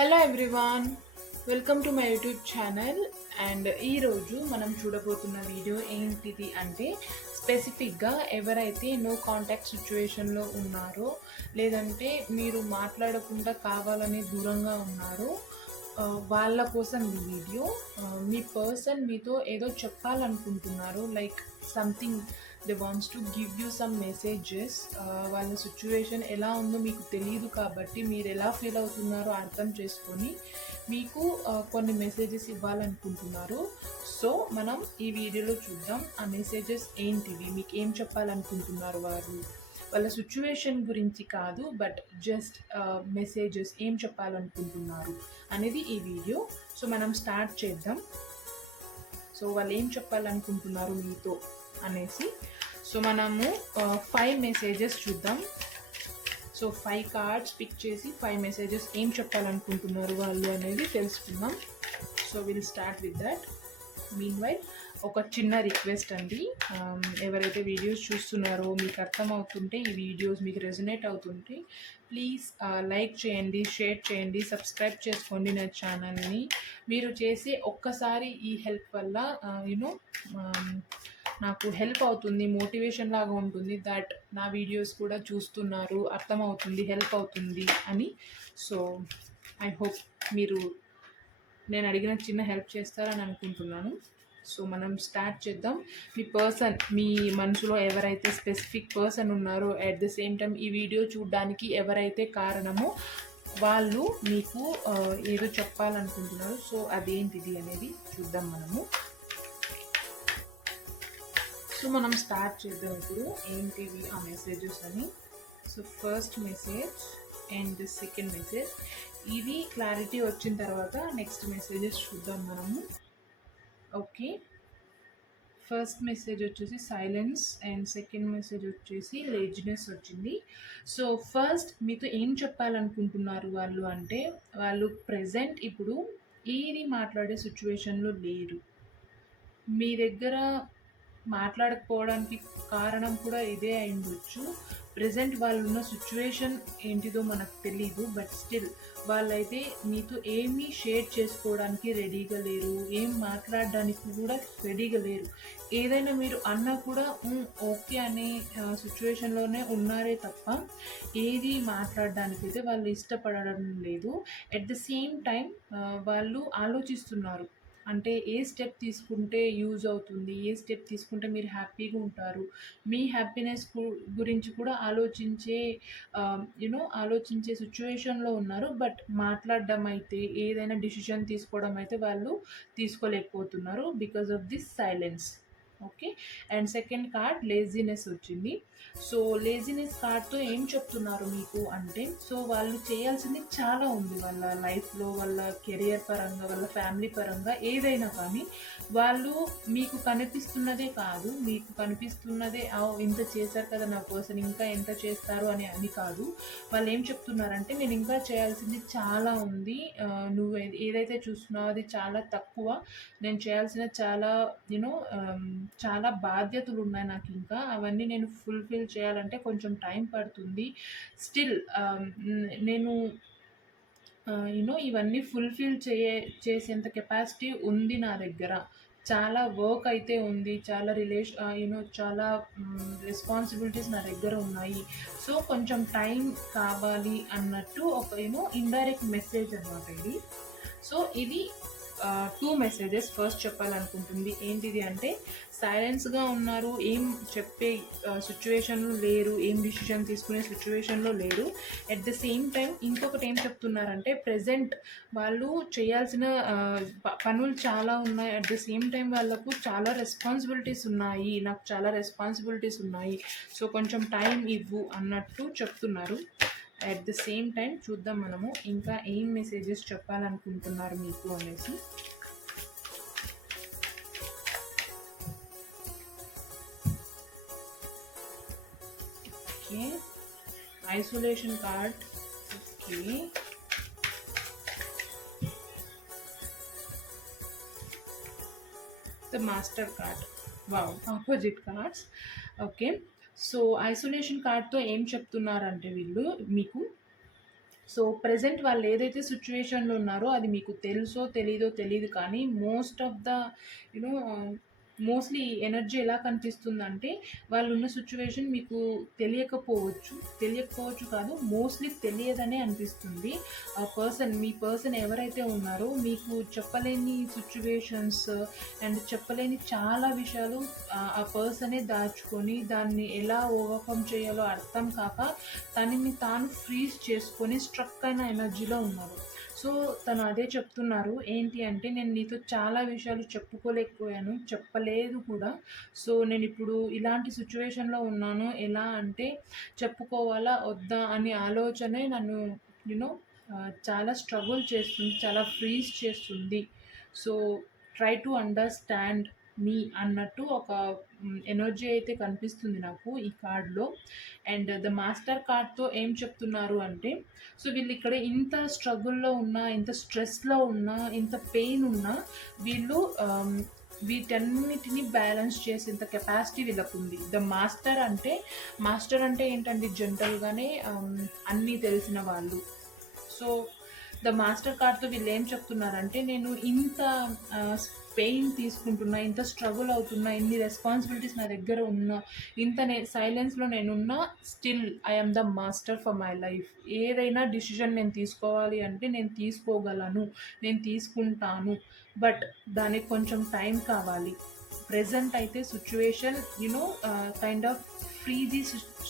Hello everyone, welcome to my YouTube channel. And ఈరోజు మనం చూడబోతున్న video ఏంటిది అంటే స్పెసిఫిక్గా ఎవరైతే నో కాంటాక్ట్ సిచ్యువేషన్లో ఉన్నారో లేదంటే మీరు మాట్లాడకుండా కావాలని దూరంగా ఉన్నారో వాళ్ళ కోసం ఈ వీడియో. మీ పర్సన్ మీతో ఏదో చెప్పాలనుకుంటున్నారు, like something they wants to give you some messages. వాళ్ళ సిచ్యువేషన్ ఎలా ఉందో మీకు తెలియదు కాబట్టి మీరు ఎలా ఫీల్ అవుతున్నారో అర్థం చేసుకొని మీకు కొన్ని మెసేజెస్ ఇవ్వాలనుకుంటున్నారు. సో మనం ఈ వీడియోలో చూద్దాం ఆ మెసేజెస్ ఏంటివి, మీకు ఏం చెప్పాలనుకుంటున్నారు వారు. వాళ్ళ సిచ్యువేషన్ గురించి కాదు, బట్ జస్ట్ మెసేజెస్ ఏం చెప్పాలనుకుంటున్నారు అనేది ఈ వీడియో. సో మనం స్టార్ట్ చేద్దాం. సో వాళ్ళు ఏం చెప్పాలనుకుంటున్నారు మీతో అనేసి. సో మనము 5 మెసేజెస్ చూద్దాం. సో 5 కార్డ్స్ పిక్ చేసి 5 మెసేజెస్ ఏం చెప్పాలనుకుంటున్నారు వాళ్ళు అనేది తెలుసుకుందాం. So will start with that. Mean while ఒక చిన్న రిక్వెస్ట్ అండి, ఎవరైతే వీడియోస్ చూస్తున్నారో మీకు అర్థమవుతుంటే, ఈ వీడియోస్ మీకు రెజొనేట్ అవుతుంటే ప్లీజ్ లైక్ చేయండి, షేర్ చేయండి, సబ్స్క్రైబ్ చేసుకోండి నా ఛానల్ని. మీరు చేసే ఒక్కసారి ఈ హెల్ప్ వల్ల యూనో నాకు హెల్ప్ అవుతుంది, మోటివేషన్ లాగా ఉంటుంది, దట్ నా వీడియోస్ కూడా చూస్తున్నారు, అర్థమవుతుంది, హెల్ప్ అవుతుంది అని. సో ఐ హోప్ మీరు నేను అడిగిన చిన్న హెల్ప్ చేస్తారని అనుకుంటున్నాను. సో మనం స్టార్ట్ చేద్దాం. మీ పర్సన్, మీ మనసులో ఎవరైతే స్పెసిఫిక్ పర్సన్ ఉన్నారో, అట్ ద సేమ్ టైం ఈ వీడియో చూడడానికి ఎవరైతే కారణమో వాళ్ళు మీకు ఏదో చెప్పాలనుకుంటున్నారు. సో అదేంటిది అనేది చూద్దాం మనము. సో మనం స్టార్ట్ చేద్దాం ఇప్పుడు ఏంటివి ఆ మెసేజెస్ అని. So first message and second message, ఇది క్లారిటీ వచ్చిన తర్వాత నెక్స్ట్ మెసేజెస్ చూద్దాం మనము. ఓకే, ఫస్ట్ మెసేజ్ వచ్చేసి సైలెన్స్ అండ్ సెకండ్ మెసేజ్ వచ్చేసి లేజినెస్ వచ్చింది. సో ఫస్ట్ మీతో ఏం చెప్పాలనుకుంటున్నారు వాళ్ళు అంటే, వాళ్ళు ప్రజెంట్ ఇప్పుడు ఏది మాట్లాడే సిచ్యువేషన్లో లేరు. మీ దగ్గర మాట్లాడకపోవడానికి కారణం కూడా ఇదే అయిండొచ్చు. ప్రజెంట్ వాళ్ళు ఉన్న సిచ్యువేషన్ ఏంటిదో మనకు తెలీదు, బట్ స్టిల్ వాళ్ళైతే మీతో ఏమీ షేర్ చేసుకోవడానికి రెడీగా లేరు, ఏం మాట్లాడడానికి కూడా రెడీగా లేరు. ఏదైనా మీరు అన్నా కూడా ఓకే అనే సిచ్యువేషన్లోనే ఉన్నారే తప్ప ఏది మాట్లాడడానికి అయితే వాళ్ళు ఇష్టపడడం లేదు. అట్ ద సేమ్ టైం వాళ్ళు ఆలోచిస్తున్నారు, అంటే ఏ స్టెప్ తీసుకుంటే యూజ్ అవుతుంది, ఏ స్టెప్ తీసుకుంటే మీరు హ్యాపీగా ఉంటారు, మీ హ్యాపీనెస్ గురించి కూడా ఆలోచించే సిచ్యువేషన్లో ఉన్నారు. బట్ మాట్లాడడం అయితే, ఏదైనా డిసిషన్ తీసుకోవడం అయితే వాళ్ళు తీసుకోలేకపోతున్నారు because of this silence. Okay, and second card laziness వచ్చింది. సో లేజినెస్ కార్డ్తో ఏం చెప్తున్నారు మీకు అంటే, సో వాళ్ళు చేయాల్సింది చాలా ఉంది వాళ్ళ లైఫ్లో, వాళ్ళ కెరియర్ పరంగా, వాళ్ళ ఫ్యామిలీ పరంగా, ఏదైనా కానీ వాళ్ళు మీకు కనిపిస్తున్నదే కాదు, మీకు కనిపిస్తున్నదే ఇంత చేశారు కదా నా పర్సన్, ఇంకా ఎంత చేస్తారు అని కాదు. వాళ్ళు ఏం చెప్తున్నారంటే, నేను ఇంకా చేయాల్సింది చాలా ఉంది, నువ్వు ఏదైతే చూస్తున్నావో అది చాలా తక్కువ, నేను చేయాల్సిన చాలా బాధ్యతలు ఉన్నాయి నాకు, ఇంకా అవన్నీ నేను ఫుల్ఫిల్ చేయాలంటే కొంచెం టైం పడుతుంది. స్టిల్ నేను ఇవన్నీ ఫుల్ఫిల్ చేసేంత కెపాసిటీ ఉంది నా దగ్గర, చాలా వర్క్ అయితే ఉంది, చాలా చాలా రెస్పాన్సిబిలిటీస్ నా దగ్గర ఉన్నాయి. సో కొంచెం టైం కావాలి అన్నట్టు ఒక ఇండైరెక్ట్ మెసేజ్ అనమాట ఇది. సో ఇది 2 మెసేజెస్ ఫస్ట్ చెప్పాలనుకుంటుంది. ఏంటిది అంటే, సైలెన్స్గా ఉన్నారు, ఏం చెప్పే సిచ్యువేషన్లో లేరు, ఏం డిసిషన్ తీసుకునే సిచ్యువేషన్లో లేరు. అట్ ద సేమ్ టైం ఇంకొకటి ఏం చెప్తున్నారంటే, ప్రజెంట్ వాళ్ళు చేయాల్సిన పనులు చాలా ఉన్నాయి, అట్ ద సేమ్ టైం వాళ్ళకు చాలా రెస్పాన్సిబిలిటీస్ ఉన్నాయి, నాకు చాలా రెస్పాన్సిబిలిటీస్ ఉన్నాయి, సో కొంచెం టైం ఇవ్వు అన్నట్టు చెప్తున్నారు. అట్ ద సేమ్ టైం చూద్దాం మనము ఇంకా ఏం మెసేజెస్ చెప్పాలనుకుంటున్నారు మీకు అనేసి. Okay, isolation card. Okay, the master card. Wow, opposite cards. Okay, so isolation కార్డ్తో ఏం చెప్తున్నారంటే వీళ్ళు మీకు, సో ప్రెజెంట్ వాళ్ళు ఏదైతే సిచ్యువేషన్లో ఉన్నారో అది మీకు తెలుసో తెలీదో తెలీదు, కానీ most of the you know mostly energy ఎలా కనిపిస్తుందంటే వాళ్ళు ఉన్న సిచ్యువేషన్ మీకు తెలియకపోవచ్చు కాదు, మోస్ట్లీ తెలియదనే అనిపిస్తుంది. ఆ పర్సన్, మీ పర్సన్ ఎవరైతే ఉన్నారో మీకు చెప్పలేని సిచ్యువేషన్స్ అండ్ చెప్పలేని చాలా విషయాలు ఆ పర్సనే దాచుకొని దాన్ని ఎలా ఓవర్కమ్ చేయాలో అర్థం కాక తనని తాను ఫ్రీజ్ చేసుకొని స్ట్రక్ అయిన ఎనర్జీలో ఉన్నారు. సో తను అదే చెప్తున్నారు, ఏంటి అంటే నేను నీతో చాలా విషయాలు చెప్పుకోలేకపోయాను, చెప్పలేదు కూడా. సో నేను ఇప్పుడు ఇలాంటి సిచ్యువేషన్లో ఉన్నాను, ఎలా అంటే చెప్పుకోవాలా వద్దా అనే ఆలోచనే నన్ను యూనో చాలా స్ట్రగుల్ చేస్తుంది, చాలా ఫ్రీజ్ చేస్తుంది. సో ట్రై టు అండర్స్టాండ్ మీ అన్నట్టు ఒక ఎనర్జీ అయితే కనిపిస్తుంది నాకు ఈ కార్డ్లో. అండ్ ద మాస్టర్ కార్డ్తో ఏం చెప్తున్నారు అంటే, సో వీళ్ళు ఇక్కడ ఇంత స్ట్రగుల్లో ఉన్నా, ఇంత స్ట్రెస్లో ఉన్నా, ఇంత పెయిన్ ఉన్నా వీళ్ళు వీటన్నిటిని బ్యాలెన్స్ చేసేంత కెపాసిటీ వీళ్ళకు ఉంది. ద మాస్టర్ అంటే ఏంటంటే జనరల్గానే అన్నీ తెలిసిన వాళ్ళు. సో ద మాస్టర్ కార్డ్తో వీళ్ళు ఏం చెప్తున్నారంటే, నేను ఇంత పెయిన్ తీసుకుంటున్నా, ఇంత స్ట్రగుల్ అవుతున్నా, ఇన్ని రెస్పాన్సిబిలిటీస్ నా దగ్గర ఉన్నా, ఇంత సైలెన్స్లో నేనున్నా, still I'm the master for my life. ఏదైనా డిసిషన్ నేను తీసుకోవాలి అంటే నేను తీసుకోగలను, నేను తీసుకుంటాను, బట్ దానికి కొంచెం టైం కావాలి. ప్రెజెంట్ అయితే సిచ్యువేషన్ కైండ్ ఆఫ్ ఫ్రీజీ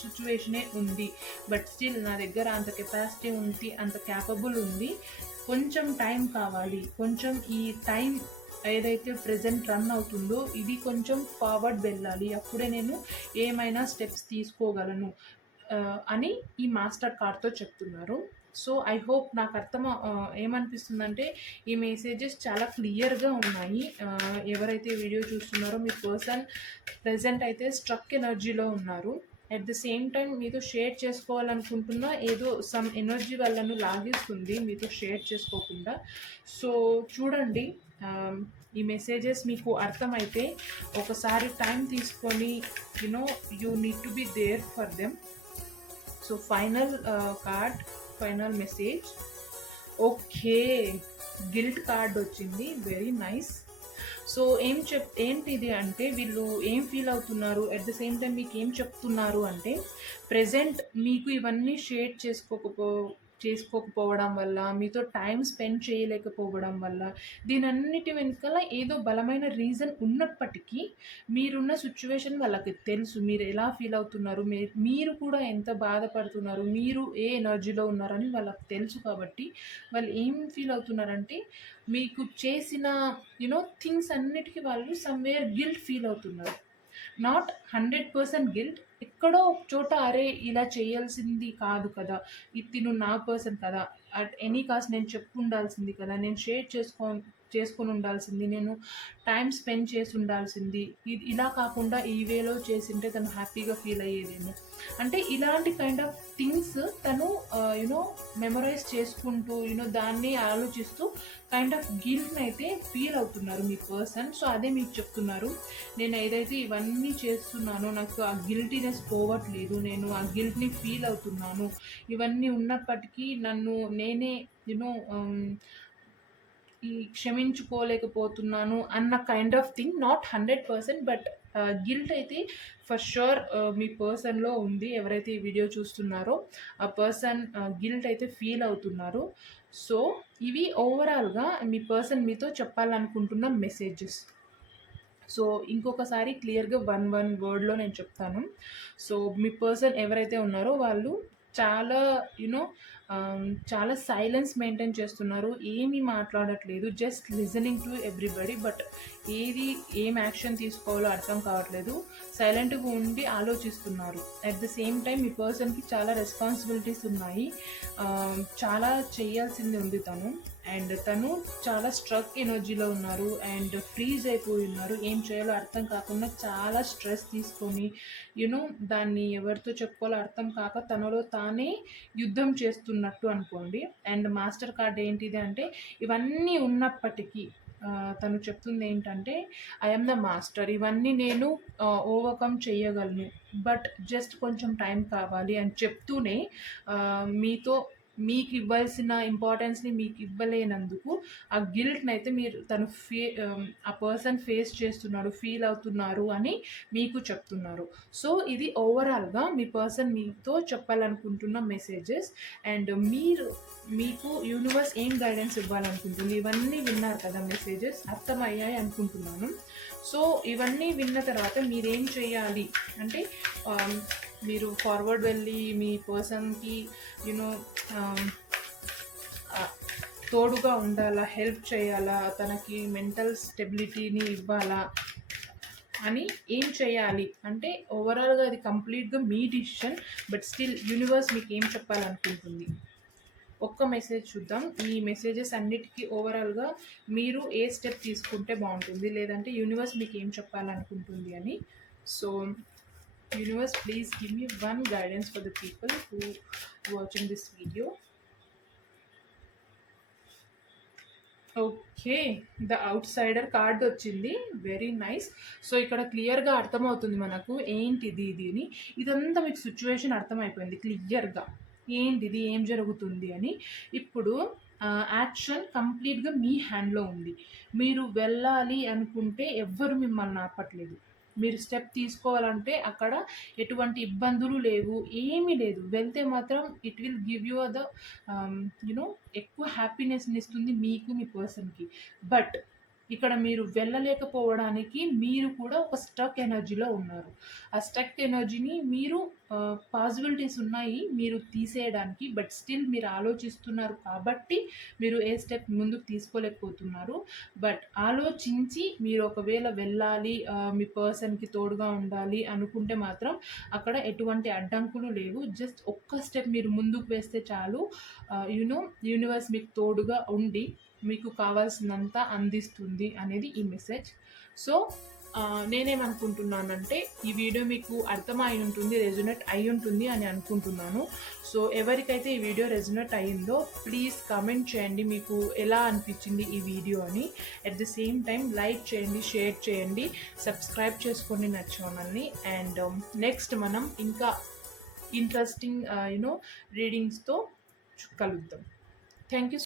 సిచ్యువేషనే ఉంది, బట్ స్టిల్ నా దగ్గర అంత కెపాసిటీ ఉంది, అంత క్యాపబుల్ ఉంది. కొంచెం టైం కావాలి, కొంచెం ఈ టైం ఏదైతే ప్రెజెంట్ రన్ అవుతుందో ఇది కొంచెం ఫార్వర్డ్ వెళ్ళాలి, అప్పుడే నేను ఏమైనా స్టెప్స్ తీసుకోగలను అని ఈ మాస్టర్ కార్డ్తో చెప్తున్నారు. సో ఐ హోప్ నాకు ఏమనిపిస్తుందంటే ఈ మెసేజెస్ చాలా క్లియర్గా ఉన్నాయి. ఎవరైతే వీడియో చూస్తున్నారో మీ పర్సన్ ప్రెజెంట్ అయితే స్ట్రక్ ఎనర్జీలో ఉన్నారు. అట్ ద సేమ్ టైం మీతో షేర్ చేసుకోవాలనుకుంటున్నా ఏదో సమ్ ఎనర్జీ వాళ్ళను లాగేస్తుంది మీతో షేర్ చేసుకోకుండా. సో చూడండి, ఈ మెసేజెస్ మీకు అర్థమైతే ఒకసారి టైం తీసుకొని you need to be there for them. So final card, final message. Okay, guilt card వచ్చింది, వెరీ నైస్. సో ఏంటిది అంటే వీళ్ళు ఏం ఫీల్ అవుతున్నారు, అట్ ద సేమ్ టైం మీకు ఏం చెప్తున్నారు అంటే, ప్రెజెంట్ మీకు ఇవన్నీ షేర్ చేసుకోకపోవడం వల్ల, మీతో టైం స్పెండ్ చేయలేకపోవడం వల్ల, దీనన్నిటి వెనుకల ఏదో బలమైన రీజన్ ఉన్నప్పటికీ మీరున్న సిచ్యువేషన్ వాళ్ళకి తెలుసు, మీరు ఎలా ఫీల్ అవుతున్నారు, మీరు కూడా ఎంత బాధపడుతున్నారు, మీరు ఏ ఎనర్జీలో ఉన్నారని వాళ్ళకి తెలుసు. కాబట్టి వాళ్ళు ఏం ఫీల్ అవుతున్నారంటే, మీకు చేసిన థింగ్స్ అన్నిటికీ వాళ్ళు సమ్వేర్ గిల్ట్ ఫీల్ అవుతున్నారు. నాట్ 100% గిల్ట్, ఎక్కడో ఒక చోట అరే ఇలా చేయాల్సింది కాదు కదా, తిను నా పర్సన్ కదా, అట్ ఎనీ కాస్ట్ నేను ఉండాల్సింది కదా, నేను షేర్ చేసుకొని ఉండాల్సింది, నేను టైం స్పెండ్ చేసి ఉండాల్సింది, ఇలా కాకుండా ఈ వేలో చేసింటే తను హ్యాపీగా ఫీల్ అయ్యేదేమో అంటే ఇలాంటి కైండ్ ఆఫ్ థింగ్స్ తను మెమరైజ్ చేసుకుంటూ దాన్ని ఆలోచిస్తూ కైండ్ ఆఫ్ గిల్ట్ని అయితే ఫీల్ అవుతున్నారు మీ పర్సన్. సో అదే మీకు చెప్తున్నారు, నేను ఏదైతే ఇవన్నీ చేస్తున్నానో నాకు ఆ గిల్టీనెస్ పోవట్లేదు, నేను ఆ గిల్ట్ని ఫీల్ అవుతున్నాను, ఇవన్నీ ఉన్నప్పటికీ నన్ను నేనే ఈ క్షమించుకోలేకపోతున్నాను అన్న kind of thing. Not 100%, but guilt అయితే ఫర్ షూర్ మీ పర్సన్లో ఉంది. ఎవరైతే ఈ వీడియో చూస్తున్నారో ఆ పర్సన్ గిల్ట్ అయితే ఫీల్ అవుతున్నారు. సో ఇవి ఓవరాల్గా మీ పర్సన్ మీతో చెప్పాలనుకుంటున్న మెసేజెస్. సో ఇంకొకసారి క్లియర్గా వన్ వర్డ్లో నేను చెప్తాను. సో మీ పర్సన్ ఎవరైతే ఉన్నారో వాళ్ళు చాలా చాలా సైలెన్స్ మెయింటైన్ చేస్తున్నారు, ఏమీ మాట్లాడట్లేదు, just listening to everybody, but ఏం యాక్షన్ తీసుకోవాలో అర్థం కావట్లేదు, సైలెంట్గా ఉండి ఆలోచిస్తున్నారు. అట్ ద సేమ్ టైం మీ పర్సన్కి చాలా రెస్పాన్సిబిలిటీస్ ఉన్నాయి, చాలా చేయాల్సింది ఉంది తను, అండ్ తను చాలా స్ట్రక్ ఎనర్జీలో ఉన్నారు అండ్ ఫ్రీజ్ అయిపోయి ఉన్నారు. ఏం చేయాలో అర్థం కాకుండా చాలా స్ట్రెస్ తీసుకొని దాన్ని ఎవరితో చెప్పుకోవాలో అర్థం కాక తనలో తానే యుద్ధం చేస్తున్నట్టు అనుకోండి. అండ్ మాస్టర్ కార్డ్ ఏంటిది అంటే, ఇవన్నీ ఉన్నప్పటికీ తను చెప్తుంది ఏంటంటే, ఐఎమ్ ద మాస్టర్, ఇవన్నీ నేను ఓవర్కమ్ చేయగలను, బట్ జస్ట్ కొంచెం టైం కావాలి అని చెప్తూనే మీతో మీకు ఇవ్వాల్సిన ఇంపార్టెన్స్ని మీకు ఇవ్వలేనందుకు ఆ గిల్ట్ని అయితే మీరు ఆ పర్సన్ ఫేస్ చేస్తున్నాడు, ఫీల్ అవుతున్నారు అని మీకు చెప్తున్నారు. సో ఇది ఓవరాల్గా మీ పర్సన్ మీతో చెప్పాలనుకుంటున్న మెసేజెస్. అండ్ మీకు యూనివర్స్ ఏం గైడెన్స్ ఇవ్వాలనుకుంటుంది, ఇవన్నీ విన్నారు కదా, మెసేజెస్ అర్థమయ్యాయి అనుకుంటున్నాను. సో ఇవన్నీ విన్న తర్వాత మీరేం చేయాలి అంటే, మీరు ఫార్వర్డ్ వెళ్ళి మీ పర్సన్కి యూనో తోడుగా ఉండాలా, హెల్ప్ చేయాలా, తనకి మెంటల్ స్టెబిలిటీని ఇవ్వాలా అని ఏం చేయాలి అంటే, ఓవరాల్గా అది కంప్లీట్గా మీ డిసిషన్. బట్ స్టిల్ యూనివర్స్ మీకు ఏం చెప్పాలనుకుంటుంది ఒక్క మెసేజ్ చూద్దాం. ఈ మెసేజెస్ అన్నిటికీ ఓవరాల్గా మీరు ఏ స్టెప్ తీసుకుంటే బాగుంటుంది, లేదంటే యూనివర్స్ మీకు ఏం చెప్పాలనుకుంటుంది అని. So universe, please give me one guidance for the people who watching this video. Okay, the outsider card వచ్చింది. Very nice. సో ఇక్కడ క్లియర్గా అర్థమవుతుంది మనకు ఏంటిది ఇది అని. ఇదంతా మీకు సిచ్యువేషన్ అర్థమైపోయింది క్లియర్గా, ఏంటిది, ఏం జరుగుతుంది అని. ఇప్పుడు యాక్షన్ కంప్లీట్గా మీ హ్యాండ్లో ఉంది. మీరు వెళ్ళాలి అనుకుంటే ఎవ్వరు మిమ్మల్ని ఆపట్లేదు. మీరు స్టెప్ తీసుకోవాలంటే అక్కడ ఎటువంటి ఇబ్బందులు లేవు, ఏమీ లేదు. వెళ్తే మాత్రం it will give you the ఎక్కువ హ్యాపీనెస్ని ఇస్తుంది మీకు, మీ పర్సన్కి. బట్ ఇక్కడ మీరు వెళ్ళలేకపోవడానికి మీరు కూడా ఒక స్టక్ ఎనర్జీలో ఉన్నారు. ఆ స్టక్ ఎనర్జీని మీరు పాసిబిలిటీస్ ఉన్నాయి మీరు తీసేయడానికి, బట్ స్టిల్ మీరు ఆలోచిస్తున్నారు కాబట్టి మీరు ఏ స్టెప్ ముందుకు తీసుకోలేకపోతున్నారు. బట్ ఆలోచించి మీరు ఒకవేళ వెళ్ళాలి, మీ పర్సన్కి తోడుగా ఉండాలి అనుకుంటే మాత్రం అక్కడ ఎటువంటి అడ్డంకులు లేవు. జస్ట్ ఒక్క స్టెప్ మీరు ముందుకు వేస్తే చాలు. యూనివర్స్ మీకు తోడుగా ఉండి మీకు కావాల్సినంత అందిస్తుంది అనేది ఈ మెసేజ్. సో నేనేమనుకుంటున్నానంటే, ఈ వీడియో మీకు అర్థమై ఉంటుంది, రెజొనేట్ అయి ఉంటుంది అని అనుకుంటున్నాను. సో ఎవరికైతే ఈ వీడియో రెజొనేట్ అయ్యిందో ప్లీజ్ కామెంట్ చేయండి మీకు ఎలా అనిపించింది ఈ వీడియో అని. At the same time like చేయండి, షేర్ చేయండి, సబ్స్క్రైబ్ చేసుకోండి నా ఛానల్ని. అండ్ నెక్స్ట్ మనం ఇంకా ఇంట్రెస్టింగ్ రీడింగ్స్తో కలుద్దాం. Thank you.